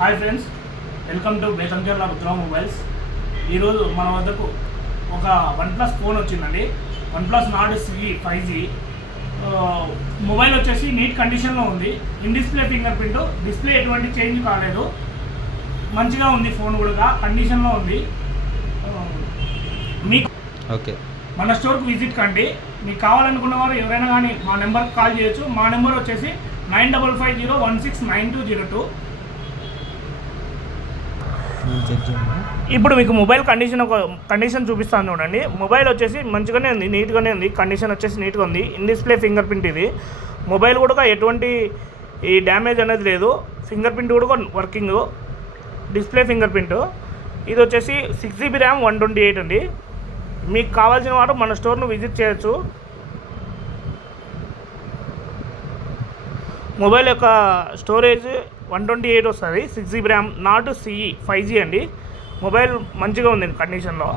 Hi friends, welcome to Betamcherla Rudra mobiles. ఈరోజు మన వద్దకు ఒక OnePlus ఫోన్ వచ్చిందండి. OnePlus Nord CE 5G mobile వచ్చేసి నీట్ కండిషన్లో ఉంది. In display finger print, display ఎటువంటి చేంజ్ కాలేదు, మంచిగా ఉంది. ఫోన్ కూడా కండిషన్లో ఉంది. మీకు ఓకే, మన స్టోర్కి విజిట్ కండి. మీకు కావాలనుకున్న వారు ఎవరైనా కానీ మా నెంబర్కి కాల్ చేయొచ్చు. మా నెంబర్ వచ్చేసి 9550169202. ఇప్పుడు మీకు మొబైల్ కండిషన్ చూపిస్తాను చూడండి. మొబైల్ వచ్చేసి మంచిగానే ఉంది, నీట్గానే ఉంది. కండిషన్ వచ్చేసి నీట్గా ఉంది. ఇన్ డిస్ప్లే ఫింగర్ ప్రింట్ ఇది. మొబైల్ కూడా ఎటువంటి ఈ డ్యామేజ్ అనేది లేదు. ఫింగర్ ప్రింట్ కూడా వర్కింగ్, డిస్ప్లే ఫింగర్ ప్రింట్. ఇది వచ్చేసి 6GB ర్యామ్ 128 అండి. మీకు కావాల్సిన వారు మన స్టోర్ను విజిట్ చేయొచ్చు. మొబైల్ యొక్క స్టోరేజ్ 128 వస్తుంది. 6GB RAM, not CE 5G అండి. మొబైల్ మంచిగా ఉంది కండిషన్లో.